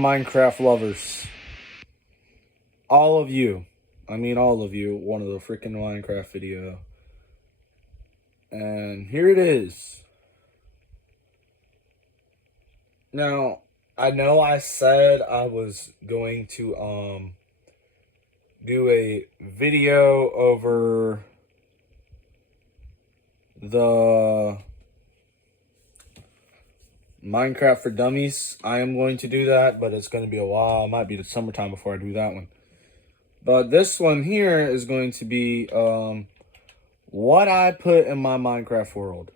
Minecraft lovers, all of you, I mean all of you, wanted a freaking Minecraft video. And here it is. Now, I know I said I was going to do a video over the Minecraft for Dummies. I am going to do that, but it's going to be a while. It might be the summertime before I do that one. But this one here is going to be what I put in my Minecraft world.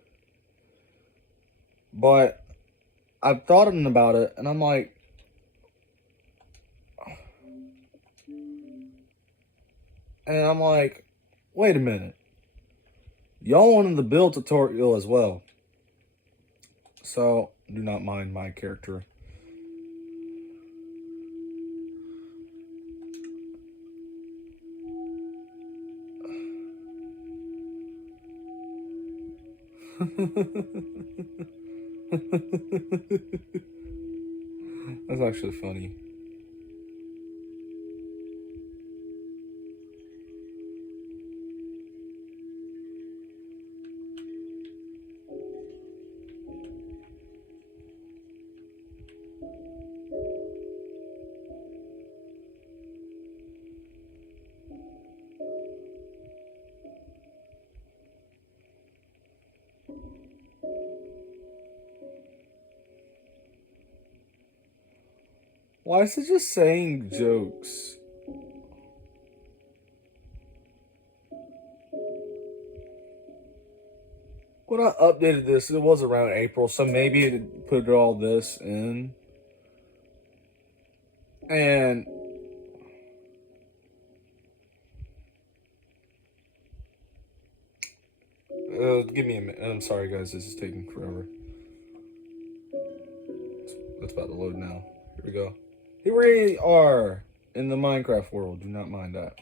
But I've thought about it, and I'm like, wait a minute. Y'all wanted the build tutorial as well. So, do not mind my character. That's actually funny. Why is it just saying jokes? When I updated this, it was around April, so maybe it put all this in. And give me a minute. I'm sorry, guys. This is taking forever. It's about to load now. Here we go. Here we are in the Minecraft world. Do not mind that.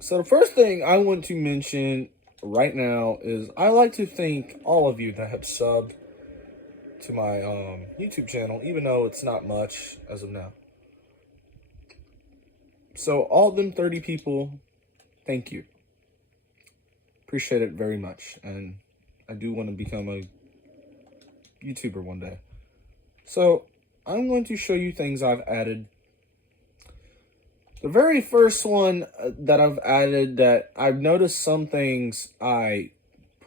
So the first thing I want to mention right now is I like to thank all of you that have subbed to my YouTube channel, even though it's not much as of now. So all them 30 people, thank you. Appreciate it very much. And I do want to become a YouTuber one day. So I'm going to show you things I've added. The very first one that I've added that I've noticed some things I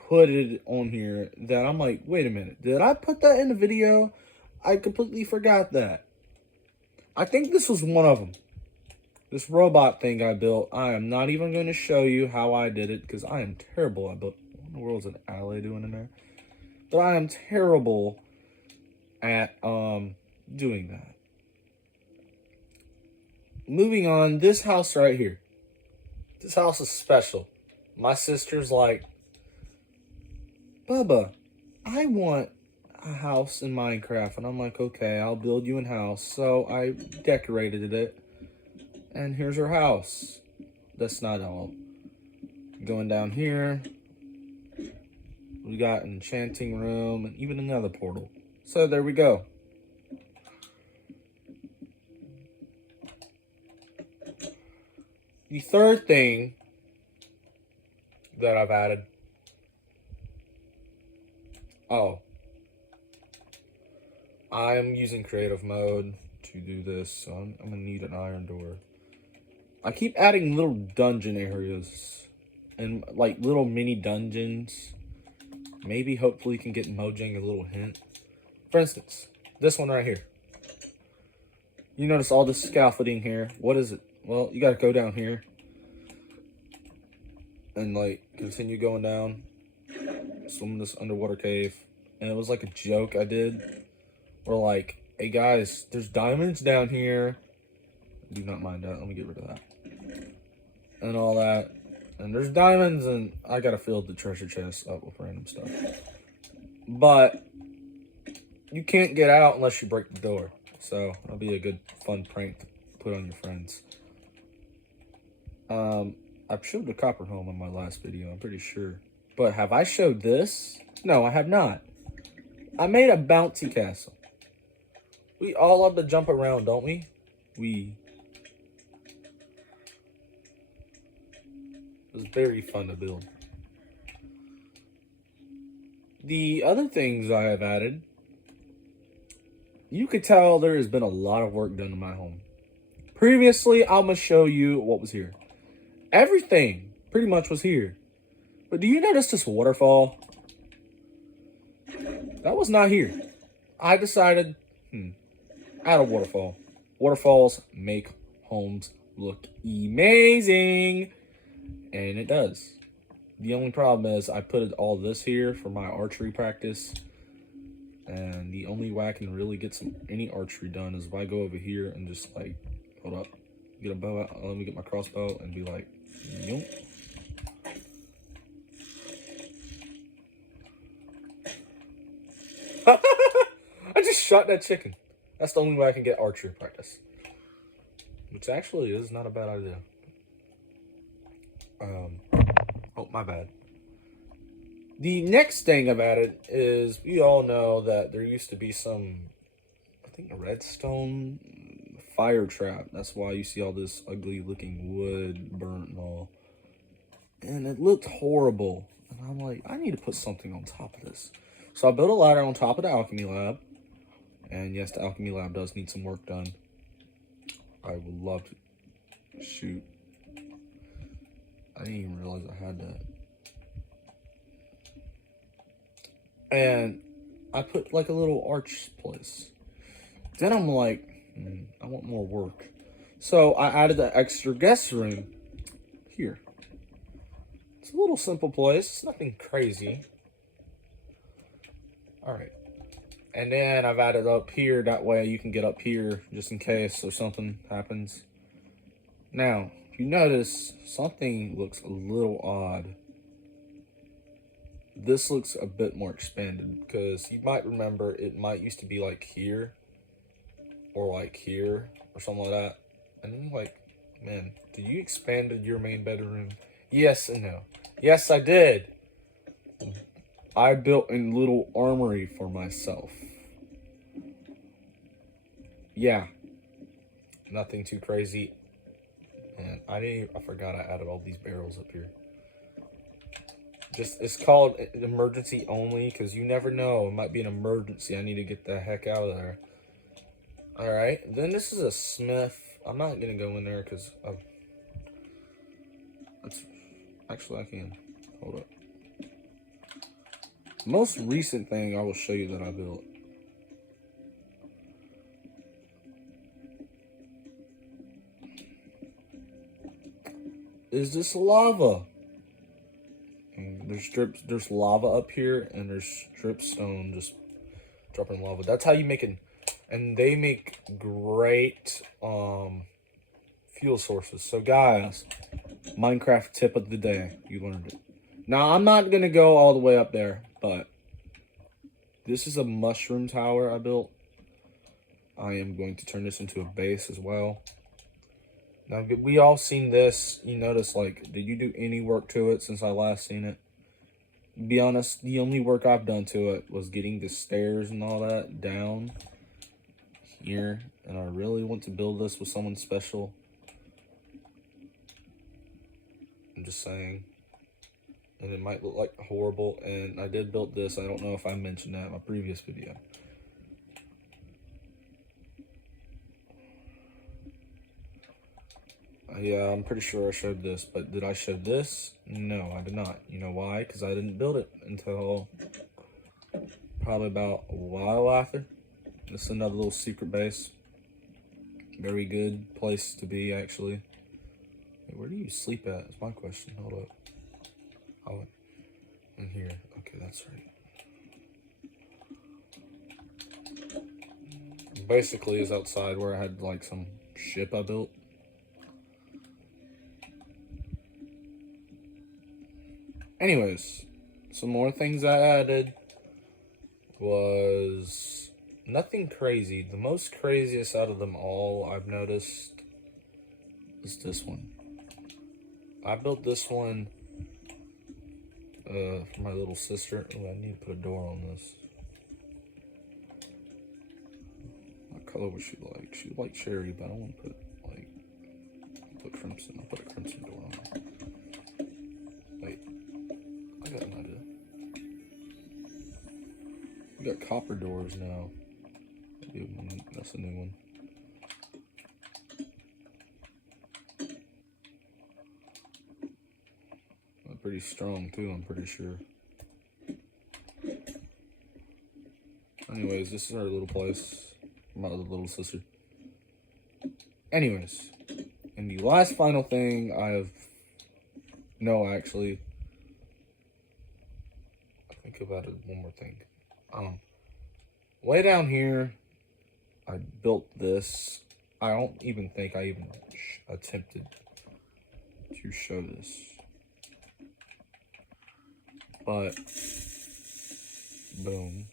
put it on here that I'm like, wait a minute, did I put that in the video? I completely forgot that. I think this was one of them. This robot thing I built. I am not even going to show you how I did it because I am terrible at building. What in the world is an alley doing in there? But I am terrible at doing that. Moving on, this house right here. This house is special. My sister's like, Bubba, I want a house in Minecraft. And I'm like, okay, I'll build you a house. So I decorated it. And here's her house. That's not all. Going down here, we got an enchanting room and even another portal. So there we go. The third thing that I've added. Oh. I am using creative mode to do this, so I'm going to need an iron door. I keep adding little dungeon areas and like little mini dungeons. Maybe hopefully you can get Mojang a little hint. For instance, this one right here. You notice all this scaffolding here. What is it? Well, you gotta go down here and like continue going down. Swim in this underwater cave. And it was like a joke I did. Where like, hey guys, there's diamonds down here. Do not mind that. Let me get rid of that. And all that. And there's diamonds, and I gotta fill the treasure chest up with random stuff. But you can't get out unless you break the door. So that'll be a good fun prank to put on your friends. I've showed the copper home in my last video, I'm pretty sure. But have I showed this? No, I have not. I made a bouncy castle. We all love to jump around, don't we? It was very fun to build. The other things I have added, you could tell there has been a lot of work done in my home. Previously, I'm going to show you what was here. Everything pretty much was here. But do you notice this waterfall? That was not here. I decided, add a waterfall. Waterfalls make homes look amazing. And it does. The only problem is I put all this here for my archery practice. And the only way I can really get any archery done is if I go over here and just like, hold up, get a bow out, let me get my crossbow and be like, yoink. I just shot that chicken. That's the only way I can get archery practice. Which actually is not a bad idea. Oh, my bad. The next thing I've added is, we all know that there used to be some, I think, a redstone fire trap. That's why you see all this ugly looking wood burnt and all. And it looked horrible. And I'm like, I need to put something on top of this. So I built a ladder on top of the alchemy lab. And yes, the alchemy lab does need some work done. I would love to shoot. I didn't even realize I had that. And I put like a little arch place. Then I'm like, I want more work. So I added the extra guest room here. It's a little simple place. It's nothing crazy. Alright. And then I've added up here. That way you can get up here just in case or something happens. Now, if you notice, something looks a little odd. This looks a bit more expanded because you might remember it might used to be like here or like here or something like that. And then like, man, did you expanded your main bedroom? Yes and no. Yes, I did. I built a little armory for myself. Yeah. Nothing too crazy. And I forgot I added all these barrels up here. It's called emergency only because you never know. It might be an emergency. I need to get the heck out of there. Alright. Then this is a smith. I'm not going to go in there because of... Actually, I can. Hold up. Most recent thing I will show you that I built. Is this lava? And there's lava up here, and there's dripstone just dropping lava. That's how you make it. And they make great fuel sources. So guys, Minecraft tip of the day. You learned it. Now, I'm not going to go all the way up there, but this is a mushroom tower I built. I am going to turn this into a base as well. Now, we all seen this. You notice, like, did you do any work to it since I last seen it? Be honest, the only work I've done to it was getting the stairs and all that down here. And I really want to build this with someone special. I'm just saying. And it might look like horrible. And I did build this. I don't know if I mentioned that in my previous video. Yeah, I'm pretty sure I showed this, but did I show this? No, I did not. You know why? Because I didn't build it until probably about a while after. This is another little secret base. Very good place to be, actually. Wait, where do you sleep at? Is my question. Hold up. Oh, in here. Okay, that's right. Basically, is outside where I had like some ship I built. Anyways, some more things I added was nothing crazy. The most craziest out of them all I've noticed is this one. I built this one for my little sister. Oh, I need to put a door on this. My color would she like? She would like cherry, but I don't want to put crimson. I'll put a crimson door on it. Wait, I got an idea. We got copper doors now. That's a new one. They're pretty strong too, I'm pretty sure. Anyways, this is our little place. My other little sister. Anyways, and the last final thing actually, I think about it, one more thing. Way down here, I built this. I don't even think I even attempted to show this. But, boom.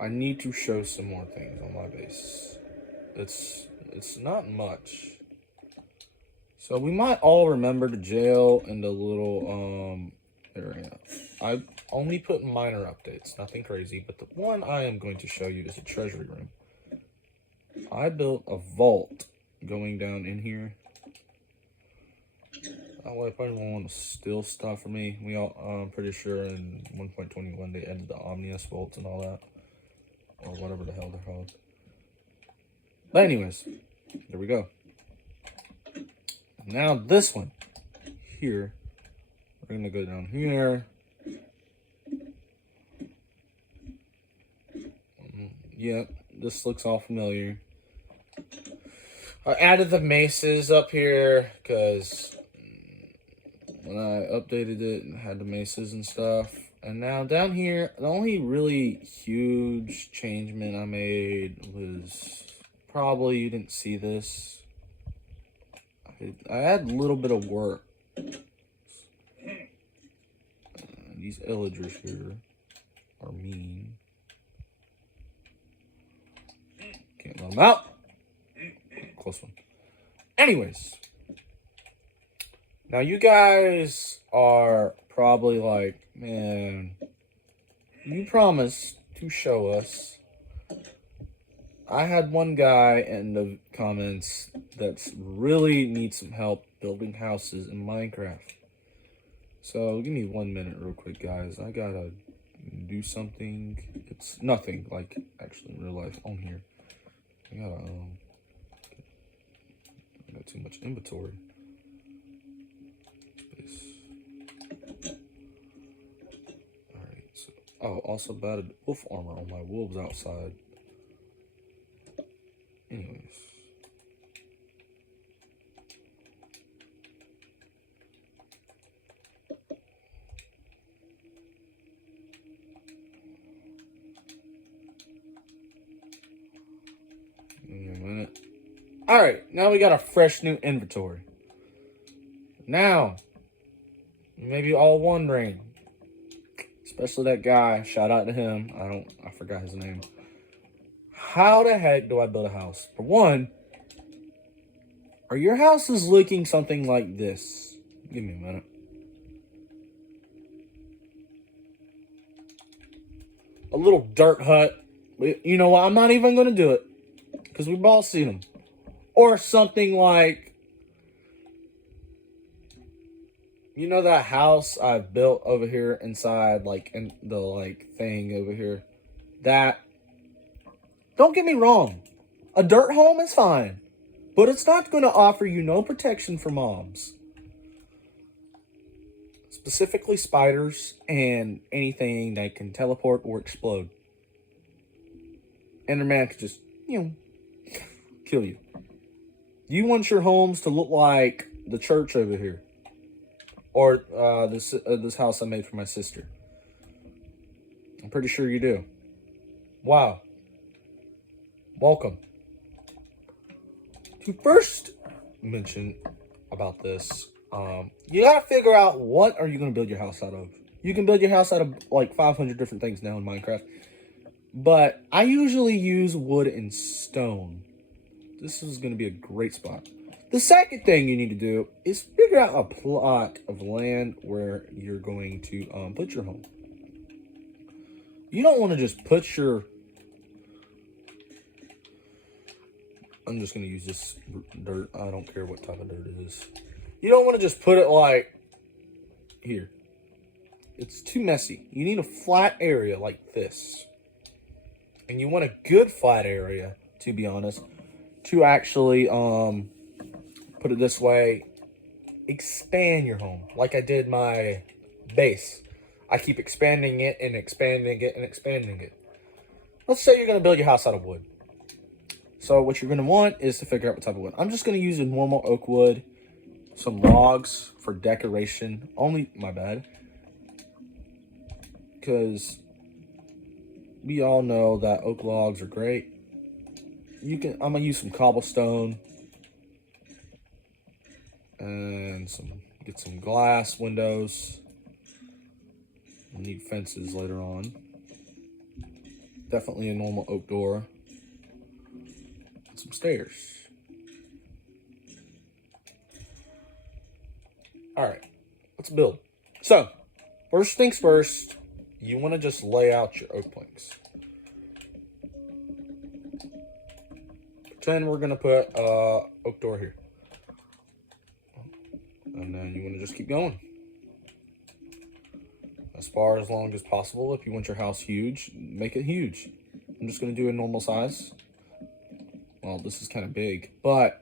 I need to show some more things on my base. It's not much. So we might all remember the jail and the little area. I only put minor updates, nothing crazy, but the one I am going to show you is a treasury room. I built a vault going down in here. That way if anyone wants to steal stuff from me, I'm pretty sure in 1.21 they added the Omnius vaults and all that. Or whatever the hell they're called. But anyways, there we go. Now this one here, we're gonna go down here. Yep, this looks all familiar. I added the maces up here because when I updated it and had the maces and stuff. And now down here, the only really huge changement I made was probably, you didn't see this. I had a little bit of work. These illagers here are mean. Can't let them out. Close one. Anyways. Now you guys are probably like, man, you promised to show us. I had one guy in the comments that's really needs some help building houses in Minecraft. So give me 1 minute real quick, guys. I gotta do something. It's nothing like actually in real life on here. I got too much inventory space. Alright, so also batted wolf armor on my wolves outside. Anyways. Give me a minute. Alright, now we got a fresh new inventory. Now, you may be all wondering, especially that guy, shout out to him, I forgot his name. How the heck do I build a house? For one, are your houses looking something like this? Give me a minute. A little dirt hut. You know what? I'm not even going to do it. Because we've all seen them. Or something like, you know that house I've built over here inside, like in the like thing over here? That, don't get me wrong, a dirt home is fine, but it's not going to offer you no protection from mobs. Specifically spiders and anything that can teleport or explode. Enderman could just, kill you. You want your homes to look like the church over here. Or this house I made for my sister. I'm pretty sure you do. Wow. Welcome. To first mention about this, you gotta figure out what are you gonna build your house out of. You can build your house out of like 500 different things now in Minecraft. But I usually use wood and stone. This is gonna be a great spot. The second thing you need to do is figure out a plot of land where you're going to put your home. You don't want to just put your... I'm just going to use this dirt. I don't care what type of dirt it is. You don't want to just put it like here. It's too messy. You need a flat area like this. And you want a good flat area, to be honest, to actually, put it this way, expand your home. Like I did my base. I keep expanding it and expanding it and expanding it. Let's say you're going to build your house out of wood. So what you're going to want is to figure out what type of wood. I'm just going to use a normal oak wood, some logs for decoration. Only, my bad. Because we all know that oak logs are great. I'm going to use some cobblestone. And get some glass windows. We'll need fences later on. Definitely a normal oak door. And some stairs. Alright, let's build. So, first things first, you want to just lay out your oak planks. Pretend we're going to put oak door here. And then you want to just keep going. As long as possible. If you want your house huge, make it huge. I'm just going to do a normal size. Well, this is kind of big, but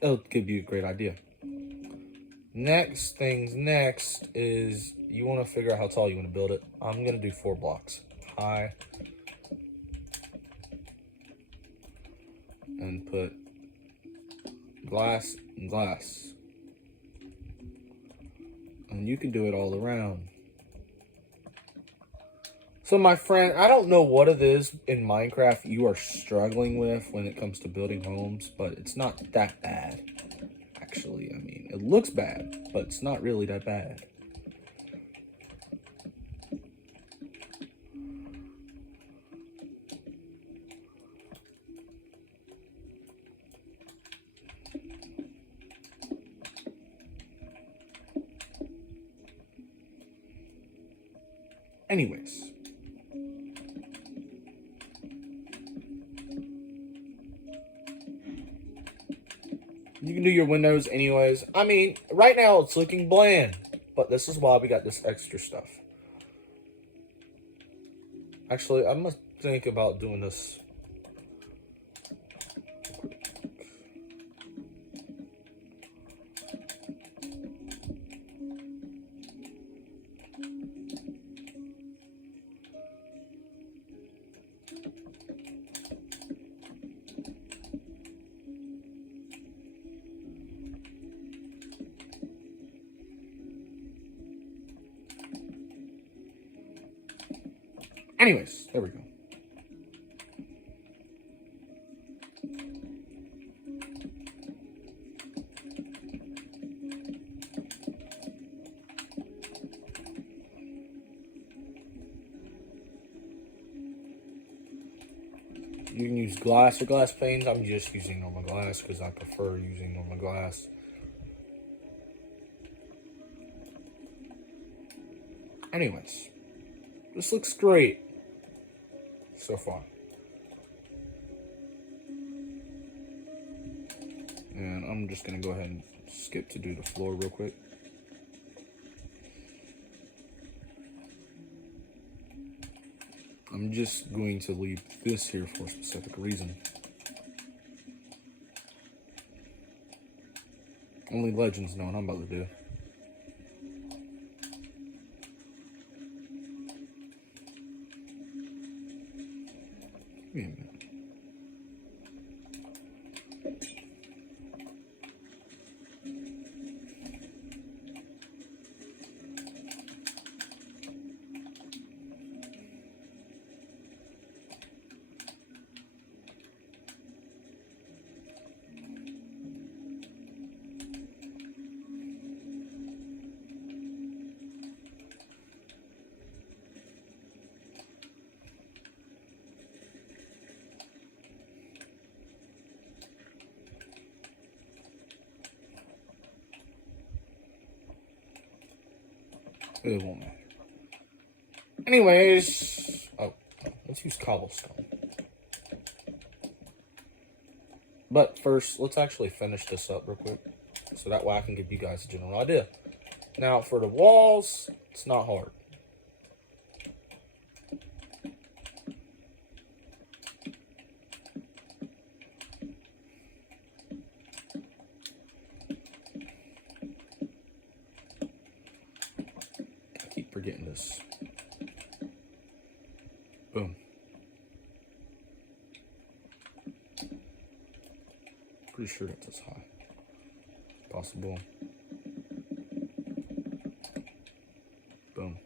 it'll give you a great idea. Next is you want to figure out how tall you want to build it. I'm going to do 4 blocks high. And put glass and glass. And you can do it all around. So my friend, I don't know what it is in Minecraft you are struggling with when it comes to building homes, but it's not that bad. Actually, I mean, it looks bad, but it's not really that bad. Anyways. You can do your windows anyways. I mean, right now it's looking bland. But this is why we got this extra stuff. Actually, I must think about doing this. Anyways, there we go. You can use glass or glass panes. I'm just using normal glass because I prefer using normal glass. Anyways, this looks great so far. And I'm just going to go ahead and skip to do the floor real quick. I'm just going to leave this here for a specific reason. Only legends know what I'm about to do. Give me a minute. It won't matter. Anyways, let's use cobblestone. But first, let's actually finish this up real quick, so that way I can give you guys a general idea. Now, for the walls, it's not hard. I keep forgetting this. Boom. Pretty sure that's as high as possible. Boom.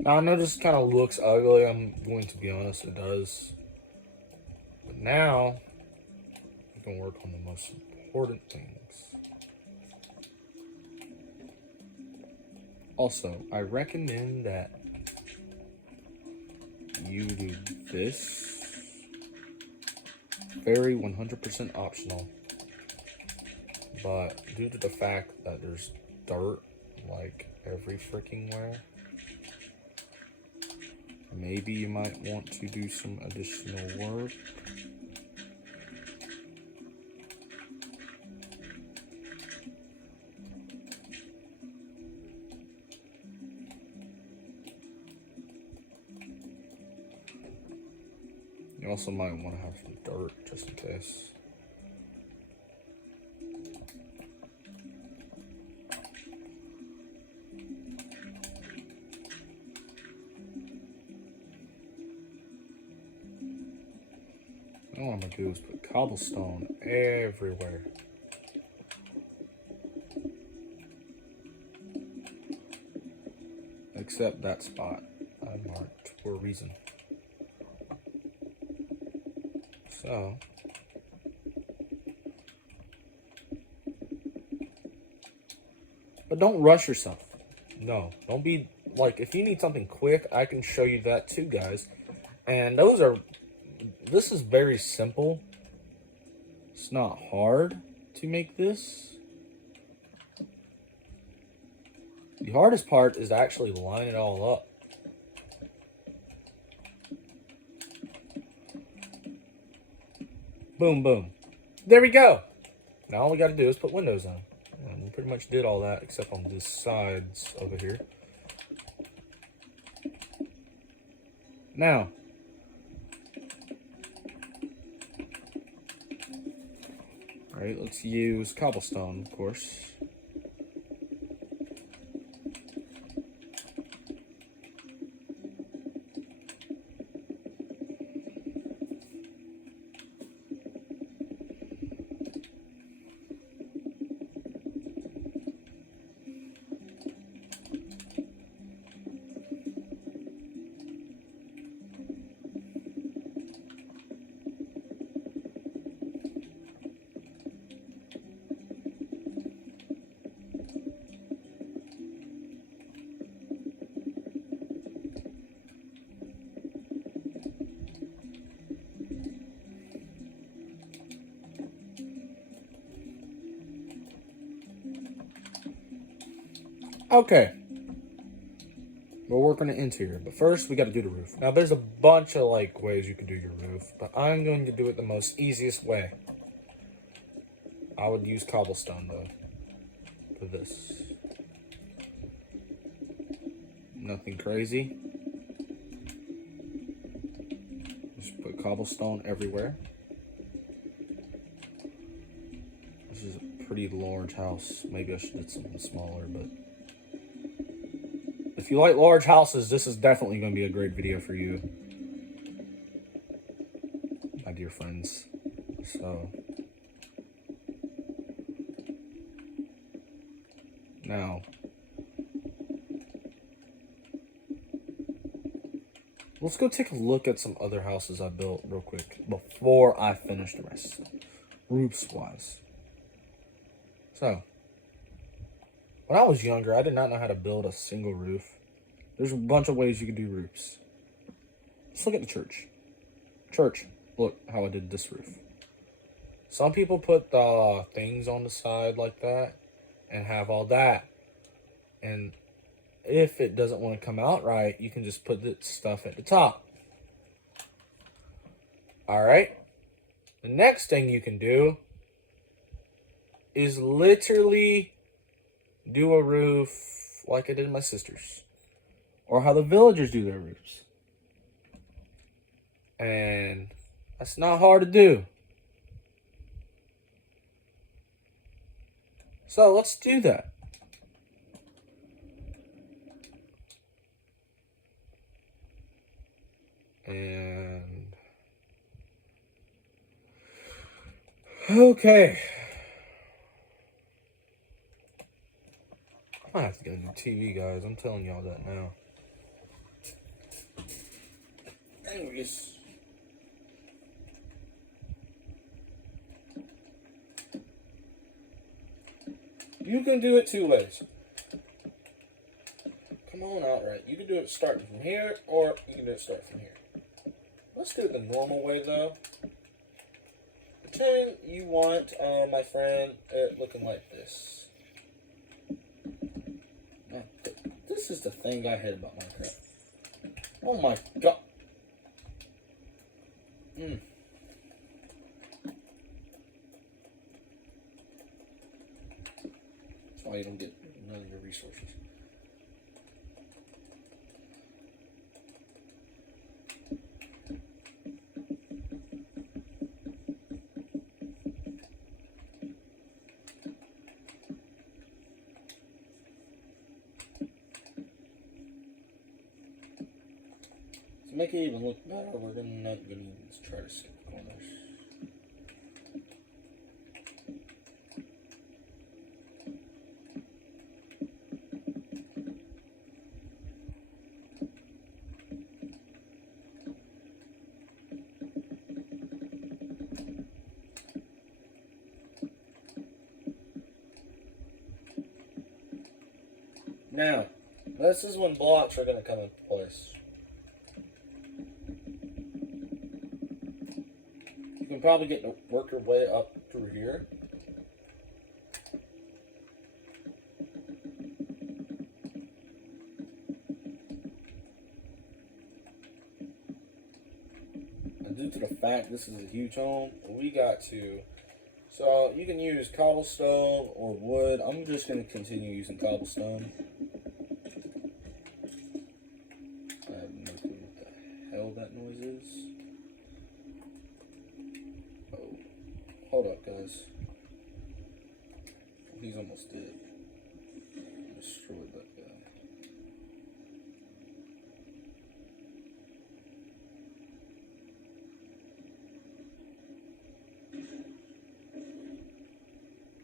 Now, I know this kind of looks ugly, I'm going to be honest, it does. But now, we can work on the most important things. Also, I recommend that you do this. Very 100% optional. But due to the fact that there's dirt like every freaking where, maybe you might want to do some additional work. You also might want to have some dirt just in case. Now what I'm going to do is put cobblestone everywhere. Except that spot I marked for a reason. So, but don't rush yourself. No, don't be like, if you need something quick, I can show you that too, guys. And this is very simple. It's not hard to make this. The hardest part is to actually line it all up. Boom, boom. There we go. Now all we got to do is put windows on. And we pretty much did all that except on the sides over here. Now, alright, let's use cobblestone, of course. Okay. What we'll work on the interior. But first, we got to do the roof. Now, there's a bunch of, like, ways you can do your roof. But I'm going to do it the most easiest way. I would use cobblestone, though, for this. Nothing crazy. Just put cobblestone everywhere. This is a pretty large house. Maybe I should get something smaller, but if you like large houses, this is definitely going to be a great video for you, my dear friends. So now, let's go take a look at some other houses I built real quick before I finish the rest, roofs-wise. So, when I was younger, I did not know how to build a single roof. There's a bunch of ways you can do roofs. Let's look at the church. Church, look how I did this roof. Some people put things on the side like that and have all that. And if it doesn't want to come out right, you can just put the stuff at the top. Alright? The next thing you can do is literally do a roof like I did my sister's. Or how the villagers do their roofs. And that's not hard to do. So let's do that. And okay. I might have to get a new TV, guys. I'm telling y'all that now. Anyways. You can do it two ways. Come on out right. You can do it starting from here, or you can do it starting from here. Let's do it the normal way, though. Pretend you want, my friend, it looking like this. Now, this is the thing I hate about Minecraft. Oh my god. That's why you don't get none of your resources. To make it even look better, we're gonna try to skip the corners. Now, this is when blocks are going to come into place. You can probably work your way up through here. And due to the fact this is a huge home, we got to... So, you can use cobblestone or wood. I'm just going to continue using cobblestone. I have no clue what the hell that noise is. Oh, hold up, guys. He's almost dead. Destroyed that guy.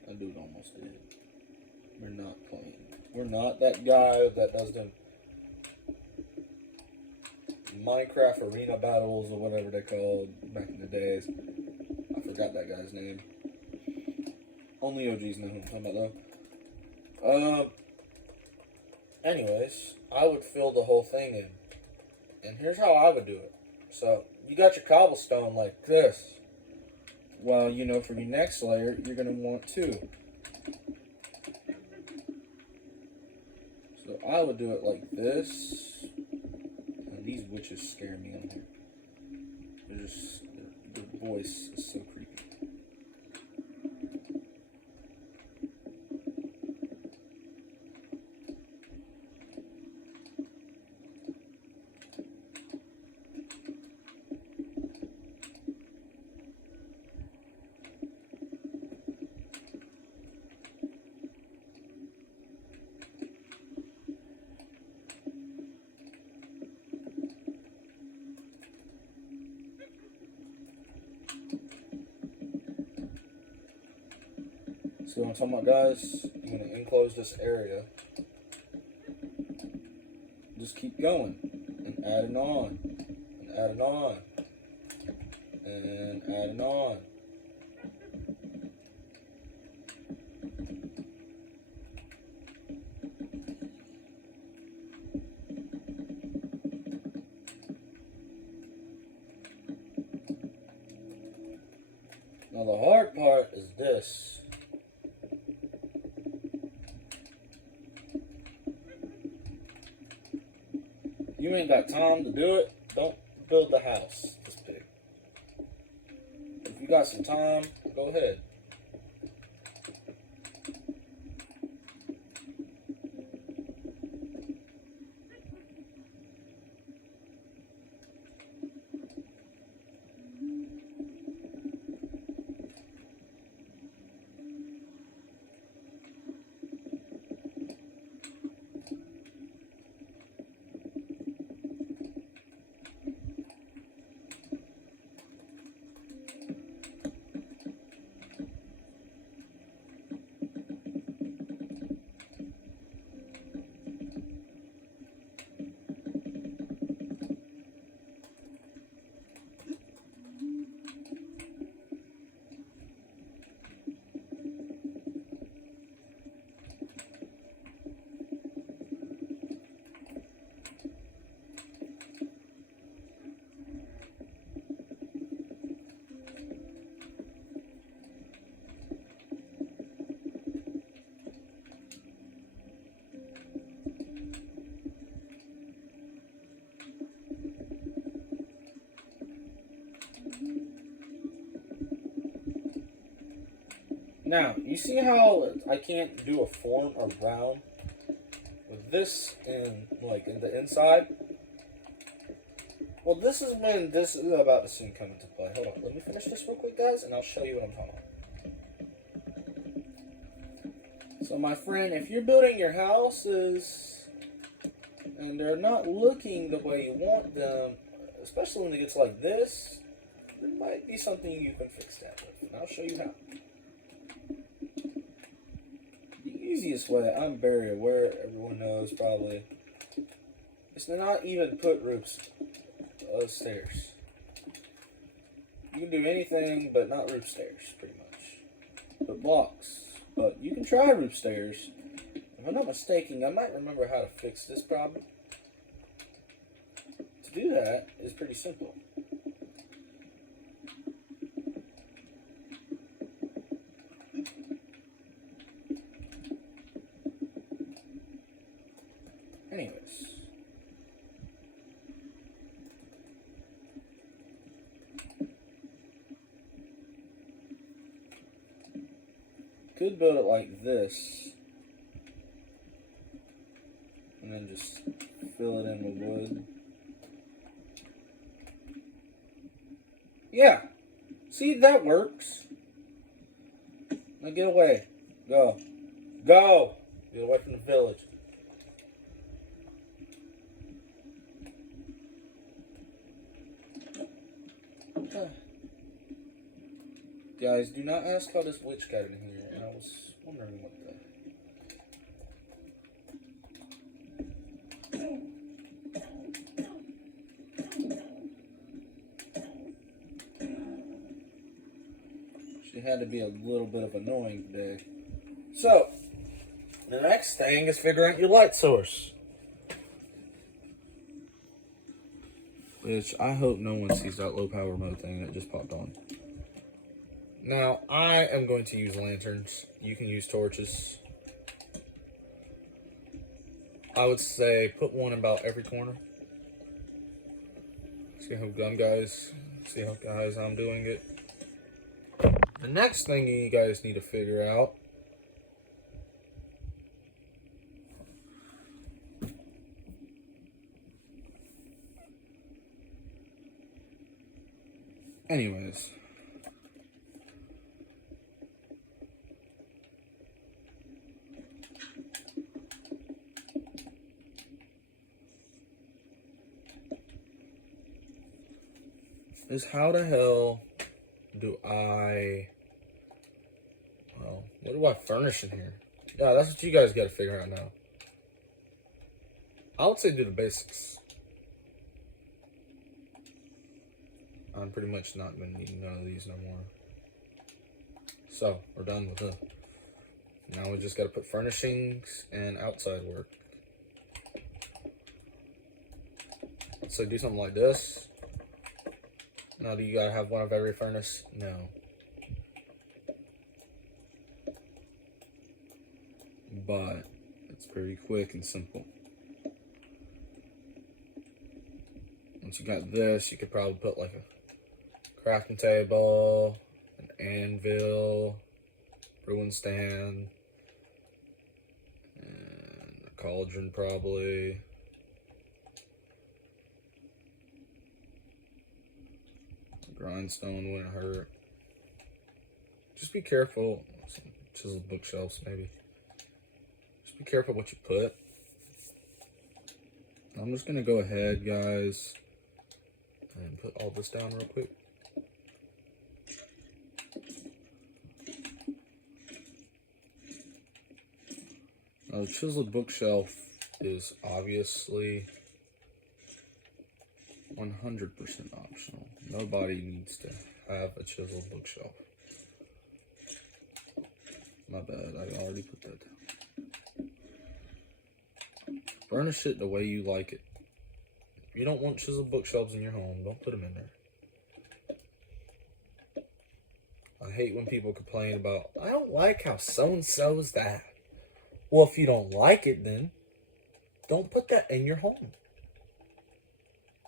That dude almost dead. We're not playing. We're not that guy that does the Minecraft arena battles or whatever they called back in the days. I forgot that guy's name. Only OGs know who I'm talking about though. Anyways, I would fill the whole thing in. And here's how I would do it. So, you got your cobblestone like this. Well, you know, for your next layer, you're going to want two. So I would do it like this. bitches scare me in here. They're just, their voice is so creepy. So what I'm talking about, guys, I'm going to enclose this area. Just keep going and adding on and adding on and adding on. Now the hard part is this. You ain't got time to do it, don't build the house this big. If you got some time, go ahead. Now, you see how I can't do a form around with this in the inside? Well, this is when this is about to soon come into play. Hold on, let me finish this real quick, guys, and I'll show you what I'm talking about. So, my friend, if you're building your houses and they're not looking the way you want them, especially when it gets like this, there might be something you can fix that with, and I'll show you how. Easiest way, I'm very aware, everyone knows probably, is to not even put roofs stairs. You can do anything but not roof stairs, pretty much. But blocks. But you can try roof stairs. If I'm not mistaken, I might remember how to fix this problem. To do that is pretty simple. Anyways, could build it like this, and then just fill it in with wood. Yeah, see, that works. Now get away. Go. Go! Get away from the village. Guys, do not ask how this witch got in here, and I was wondering what she had to be a little bit of annoying today. So, the next thing is figure out your light source. Which I hope no one sees that low power mode thing that just popped on. Now, I am going to use lanterns. You can use torches. I would say put one in about every corner. See how guys I'm doing it. The next thing you guys need to figure out anyways, is how the hell do I, well, what do I furnish in here? Yeah, that's what you guys got to figure out now. I would say do the basics. I'm pretty much not going to need none of these no more. So, we're done with it. Now we just got to put furnishings and outside work. So do something like this. Now, do you gotta have one of every furnace? No. But it's pretty quick and simple. Once you got this, you could probably put like a crafting table, an anvil, brewing stand, and a cauldron probably. Grindstone wouldn't hurt. Just be careful. Some chiseled bookshelves, maybe. Just be careful what you put. I'm just gonna go ahead, guys, and put all this down real quick. Now, the chiseled bookshelf is obviously 100% optional. Nobody needs to have a chiseled bookshelf. My bad, I already put that down. Furnish it the way you like it. If you don't want chiseled bookshelves in your home, don't put them in there. I hate when people complain about, I don't like how so-and-so's that. Well, if you don't like it, then don't put that in your home.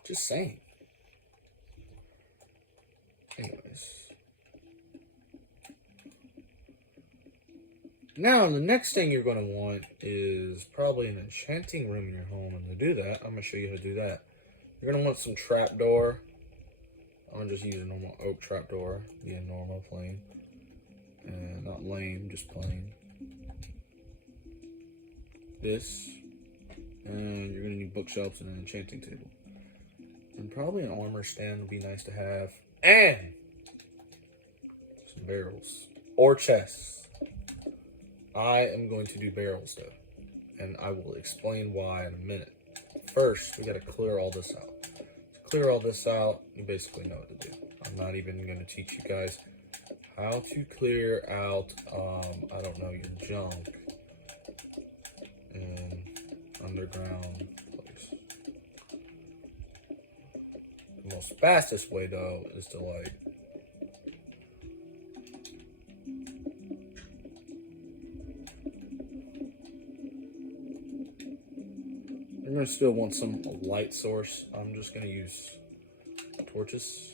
Just saying. Anyways. Now, the next thing you're going to want is probably an enchanting room in your home. And to do that, I'm going to show you how to do that. You're going to want some trapdoor. I'm going to just use a normal oak trapdoor. Be a normal, plain. And not lame, just plain. This. And you're going to need bookshelves and an enchanting table. And probably an armor stand would be nice to have. And some barrels. Or chests. I am going to do barrels though. And I will explain why in a minute. First, we got to clear all this out. To clear all this out, you basically know what to do. I'm not even going to teach you guys how to clear out, I don't know, your junk in underground place. The most fastest way though is to like you're gonna still want some light source. I'm just gonna use torches.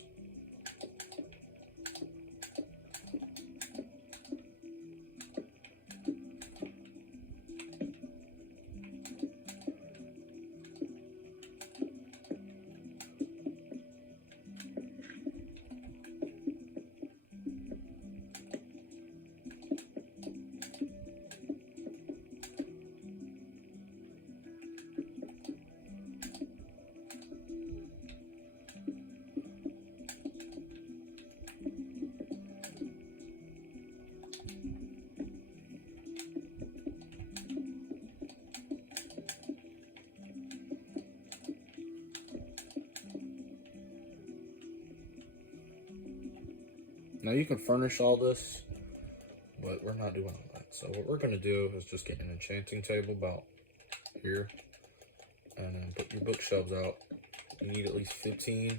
Now you can furnish all this, but we're not doing all that. So what we're gonna do is just get an enchanting table about here, and then put your bookshelves out. You need at least 15,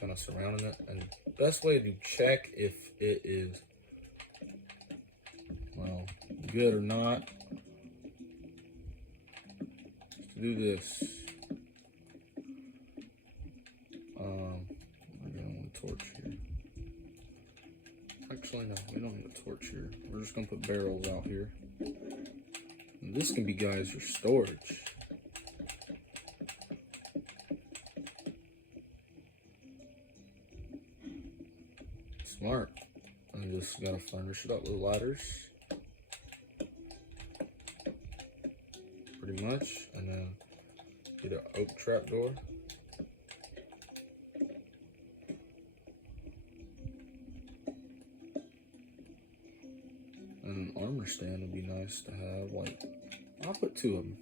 kind of surrounding it. And the best way to check if it is, well, good or not, is to do this. torch here. Actually, no, we don't need a torch here. We're just gonna put barrels out here. And this can be, guys, your storage. Smart. I just gotta furnish it up with ladders. Pretty much. And then get an oak trapdoor. And an armor stand would be nice to have. Like, I'll put 2 of them.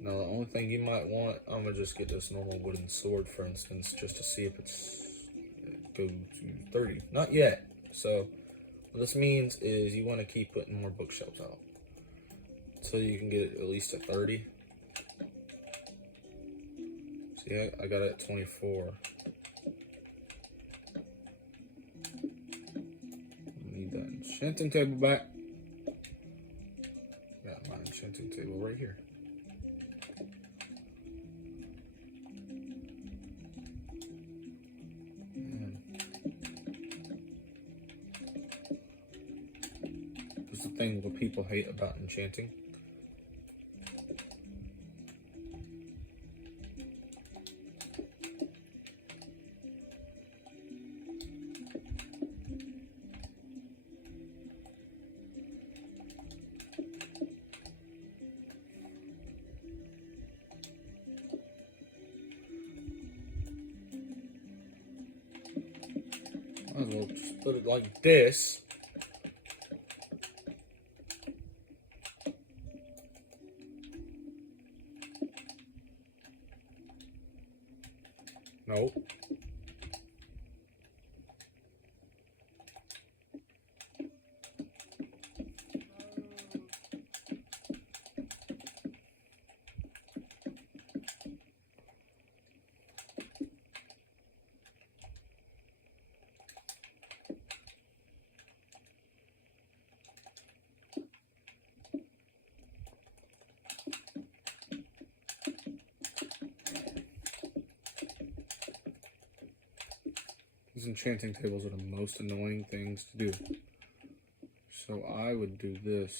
Now, the only thing you might want, I'm gonna just get this normal wooden sword, for instance, just to see if it goes to 30. Not yet. So, what this means is you want to keep putting more bookshelves out, so you can get it at least at 30. See, I got it at 24. Need that enchanting table back. Got my enchanting table right here. That's the thing what people hate about enchanting. Might as well just put it like this. Nope. These enchanting tables are the most annoying things to do. So I would do this.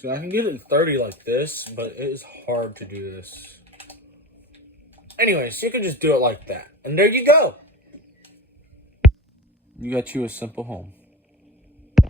So I can get it 30 like this, but it is hard to do this. Anyways, you can just do it like that. And there you go. You got you a simple home.